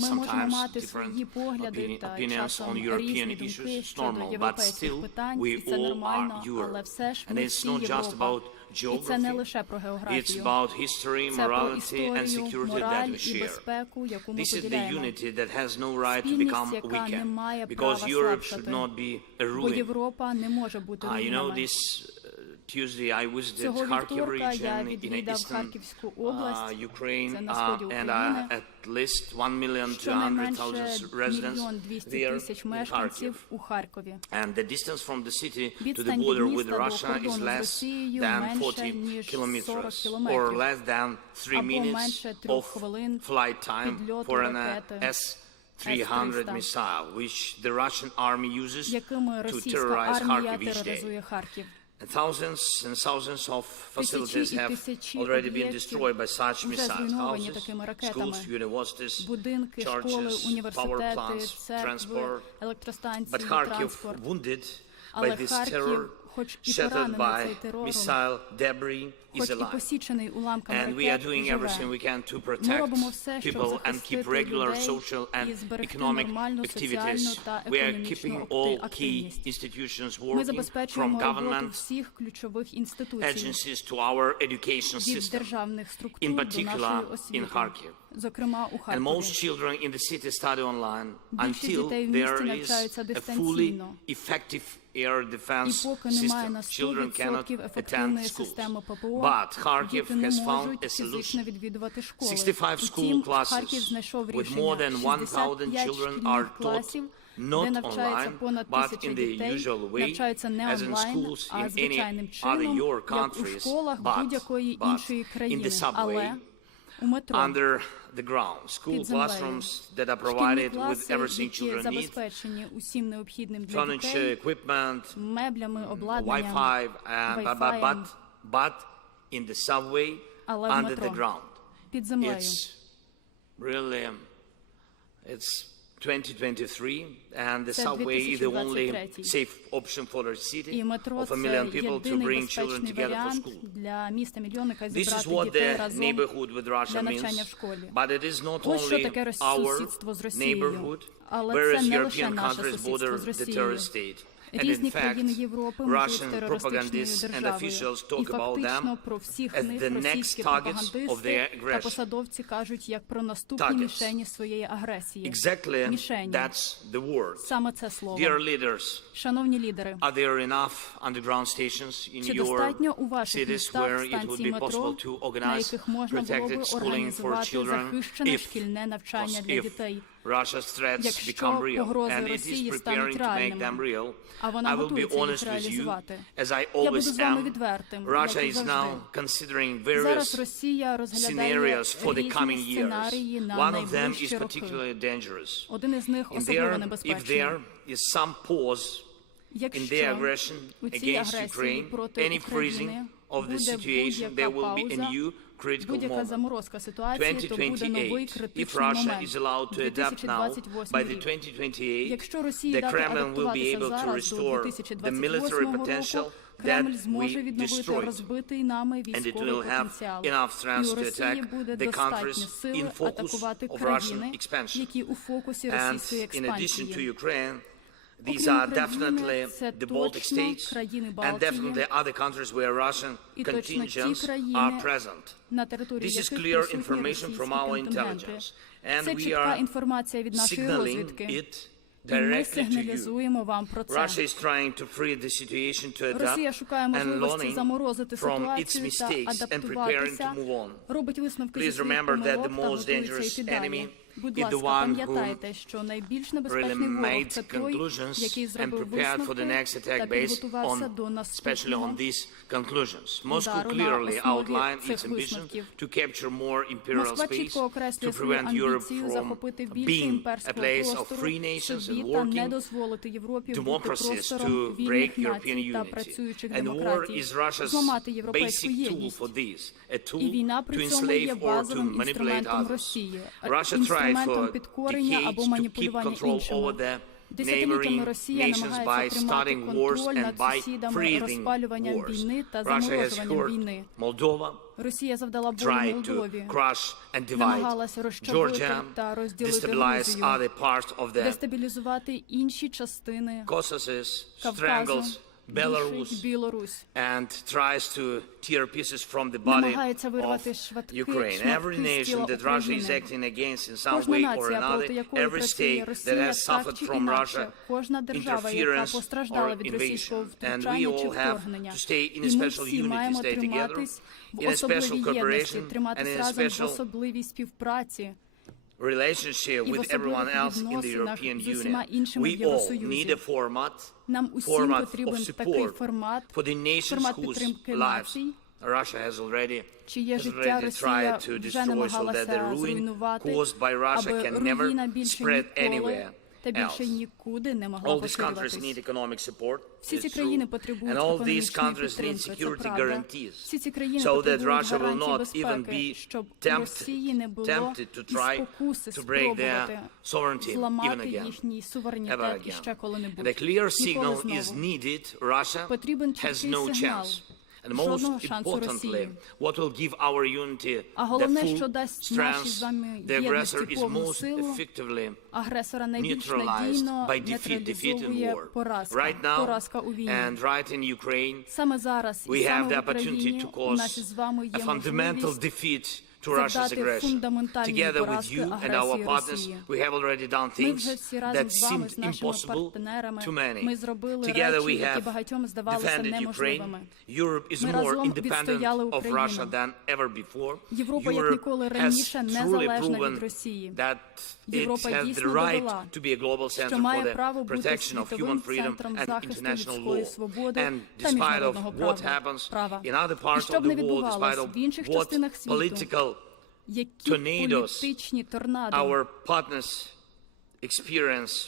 Ми можемо мати свої погляди та часом різні думки щодо європейських питань, і це нормально, але все ж ми всі Європа. І це не лише про географію, це про історію, мораль і безпеку, яку ми поділяємо. Спільність, яка не має права слабшати, бо Європа не може бути руйнами. Цього вівторка я відвідав Харківську область, це на сході України. Щонайменше 1 200 000 мешканців у Харкові. Відстань від міста до кордону з Росією менше, ніж 40 кілометрів, або менше 3 хвилин підльоту ракети С-300, якими російська армія тероризує Харків. Thousands of facilities have already been destroyed by such missiles. Houses, schools, universities, churches, power plants, transport. But Kharkiv, wounded by this terror, shattered by missile debris, is alive. And we are doing everything we can to protect people and keep regular social and economic activities. We are keeping all key institutions working, from government agencies to our education system, in particular in Kharkiv. And most children in the city study online until there is a fully effective air defense system. Children cannot attend schools. But Kharkiv has found a solution. 65 school classes with more than 1,000 children are taught not online, but in the usual way, as in schools in any other your countries, but in the subway, under the ground. School classrooms that are provided with everything children need, furniture, equipment, Wi-Fi, but in the subway, under the ground. It's really, it's 2023, and the subway is the only safe option for the city of 1 million people to bring children together for school. This is what the neighborhood with Russia means, but it is not only our neighborhood, whereas European countries border the terrorist state. And in fact, Russian propagandists and officials talk about them as the next targets of their aggression. Targets. Exactly, that's the word. Dear leaders, are there enough underground stations in your cities where it would be possible to organize protected schooling for children if Russia's threats become real, and it is preparing to make them real? I will be honest with you, as I always am. Russia is now considering various scenarios for the coming years. One of them is particularly dangerous. If there is some pause in their aggression against Ukraine, any freezing of the situation, there will be a new critical moment. 2028. If Russia is allowed to adapt now, by the 2028, the Kremlin will be able to restore the military potential that we destroyed, and it will have enough strength to attack the countries in focus of Russian expansion. And in addition to Ukraine, these are definitely the Baltic states and definitely other countries where Russian contingents are present. This is clear information from our intelligence, and we are signaling it directly to you. Russia is trying to free the situation to adapt and learning from its mistakes and preparing to move on. Please remember that the most dangerous enemy is the one who really made conclusions and prepared for the next attack based on, especially on these conclusions. Moscow clearly outlined its ambition to capture more imperial space, to prevent Europe from being a place of free nations and working democracies to break European unity. And war is Russia's basic tool for this, a tool to enslave or to manipulate others. Russia tried for decades to keep control over the Десятиліттями Росія намагається тримати контроль над сусідами розпалюванням війни та заморожуванням війни. Росія завдала болю Молдові, намагалася розчавити та розділити Грузію, дестабілізувати інші частини Кавказу, душить Білорусь, намагається вирвати шматки з тіла України. Кожна нація, проти якої працює Росія, так чи інакше, кожна держава, яка постраждала від російського втручання чи вторгнення, і ми всі маємо триматись в особливій єдності, триматись разом в особливій співпраці, relationship with everyone else in the European Union. We all need a format of support for the nations whose lives Russia has already tried to destroy, so that the ruin caused by Russia can never spread anywhere else. All these countries need economic support. Всі ці країни потребують економічної підтримки, це правда. Всі ці країни потребують гарантій безпеки, щоб Росії не було і спокуси спробувати зламати їхній суверенітет іще коли-небудь. Ніколи знову. Потрібен чіткий сигнал. Жодного шансу Росії. А головне, що дасть нашій з вами єдності повну силу, агресора найбільш надійно нейтралізовує поразка у війні. Саме зараз і саме в Україні у нас з вами є можливість завдати фундаментальні поразки агресії Росії. Ми вже всі разом з вами, з нашими партнерами, ми зробили речі, які багатьом здавалися неможливими. Ми разом відстояли Україну. Європа, як ніколи раніше, незалежна від Росії. Європа дійсно довела, що має право бути світовим центром захисту людської свободи та міжнародного права. І що б не відбувалося в інших частинах світу, які політичні торнадо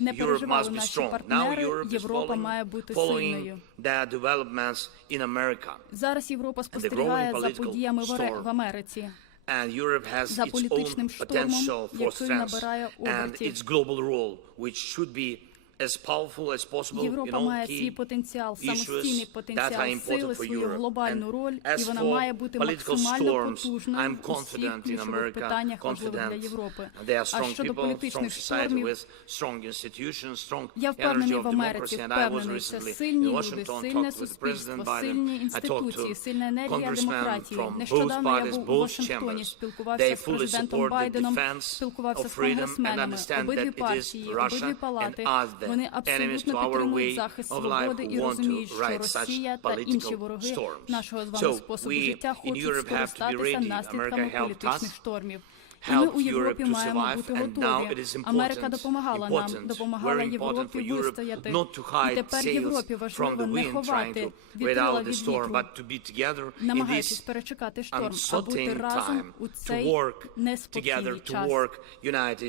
не переживали наші партнери, Європа має бути сильною. Зараз Європа спостерігає за подіями в Америці, за політичним штормом, який набирає обертів. Європа має свій потенціал, самостійний потенціал сили, свою глобальну роль, і вона має бути максимально потужною у всіх ключових питаннях, важливих для Європи. А щодо політичних штормів, я впевнений в Америці, впевнений, це сильні люди, сильне суспільство, сильні інституції, сильна енергія демократії. Нещодавно я був у Вашингтоні, спілкувався з президентом Байденом, спілкувався з конгресменами, обидві партії, обидві палати. Вони абсолютно підтримують захист свободи і розуміють, що Росія та інші вороги нашого з вами способу життя хочуть скористатися наслідками політичних штормів. І ми у Європі маємо бути готові. Америка допомагала нам, допомагала Європі вистояти. І тепер Європі важливо не ховати вітрила від вітру, намагаючись перечекати шторм, а бути разом у цей неспокійний час.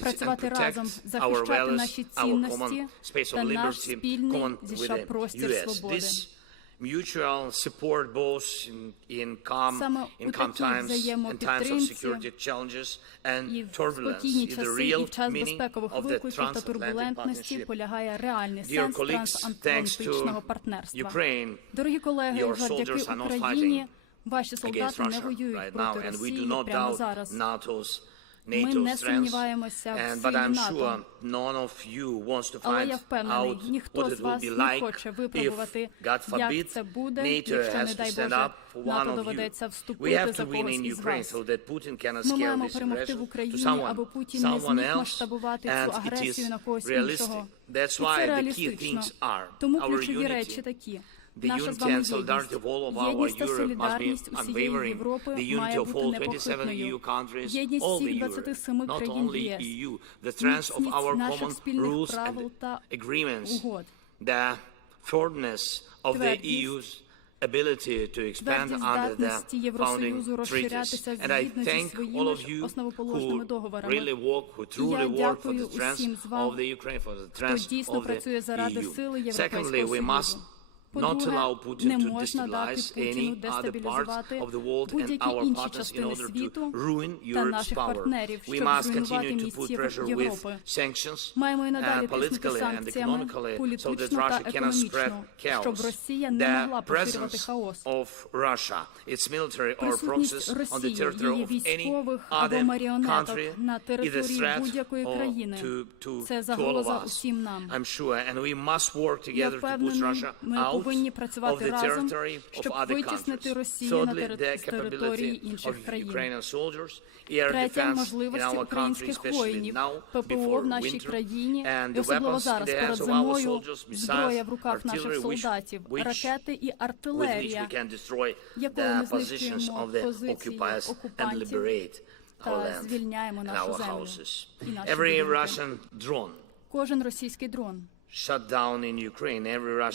Працювати разом, захищати наші цінності та наш спільний зі США простір свободи. Mutual support both in calm times, in times of security challenges and turbulence is the real meaning of the transatlantic partnership. Трансатлантичного партнерства. Дорогі колеги, завдяки Україні ваші солдати не воюють проти Росії прямо зараз. Ми не сумніваємося в силі НАТО. Але я впевнений, ніхто з вас не хоче випробувати, як це буде, якщо, не дай Боже, НАТО доведеться вступити за когось із вас. Ми маємо перемогти в Україні, аби Путін не зміг масштабувати цю агресію на когось іншого. І це реалістично. Тому ключові речі такі. Наша з вами єдність та солідарність усієї Європи має бути непохитною. Єдність всіх 27 країн ЄС, міцність наших спільних правил та угод, твердість здатності Євросоюзу розширятися згідно зі своїми ж основоположними договорами. І я дякую усім з вам, хто дійсно працює заради сили Європейського Союзу. По-друге, не можна дати Путіну дестабілізувати будь-які інші частини світу та наших партнерів, щоб зруйнувати місців Європи. Маємо і надалі тиснути санкціями політично та економічно, щоб Росія не могла поширювати хаос. Присутність Росії, її військових або маріонеток на території будь-якої країни – це загроза усім нам. Я впевнений, ми повинні працювати разом, щоб витіснити Росію з території інших країн. Третє – можливості українських воїнів, ППО в нашій країні, і особливо зараз, перед зимою, зброя в руках наших солдатів, ракети і артилерія, якою ми знищуємо позиції окупантів та звільняємо нашу землю і наші будинки. Кожен російський дрон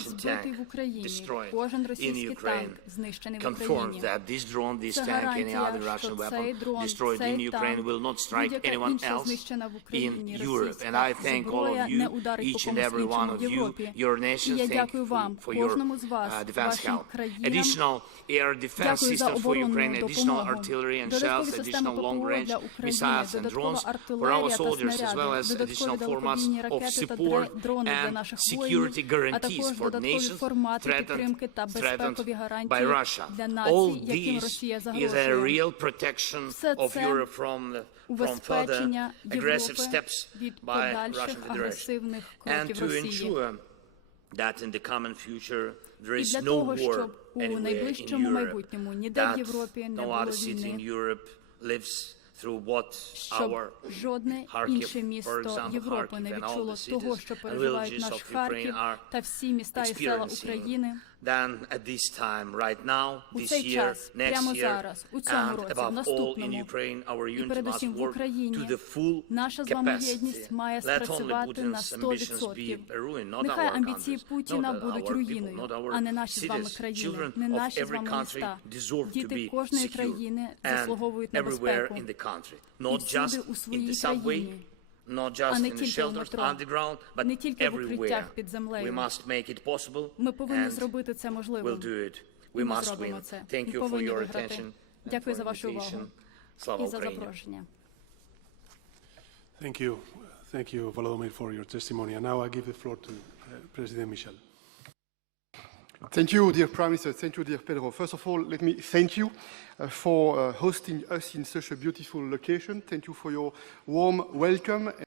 збитий в Україні, кожен російський танк знищений в Україні. Це гарантія, що цей дрон, цей танк, будь-яка інша знищена в Україні російська зброя не ударить по комусь іншому в Європі. І я дякую вам, кожному з вас, вашим країнам. Дякую за оборонну допомогу. Додаткові системи ППО для України, додаткова артилерія та снаряди, додаткові далекобійні ракети та дрони для наших воїнів, а також додаткові формати підтримки та безпекові гарантії для націй, яким Росія загрожує. Все це убезпечення Європи від подальших агресивних кроків Росії. І для того, щоб у найближчому майбутньому ніде в Європі не було війни, щоб жодне інше місто Європи не відчуло того, що переживають наш Харків та всі міста і села України. У цей час, прямо зараз, у цьому році, в наступному, і передусім в Україні, наша з вами єдність має спрацювати на 100%. Нехай амбіції Путіна будуть руїною, а не наші з вами країни, не наші з вами міста. Діти кожної країни заслуговують на безпеку. І всюди у своїй країні. А не тільки в метро, не тільки в укриттях під землею. Ми повинні зробити це можливим. І ми зробимо це. Ми повинні виграти. Дякую за вашу увагу і за запрошення. Thank you, Volodymyr, for your testimony. And now I give the floor to President Michel. Thank you, dear Prime Minister. Thank you, dear Pedro. First of all, let me thank you for hosting us in such a beautiful location. Thank you for your warm welcome.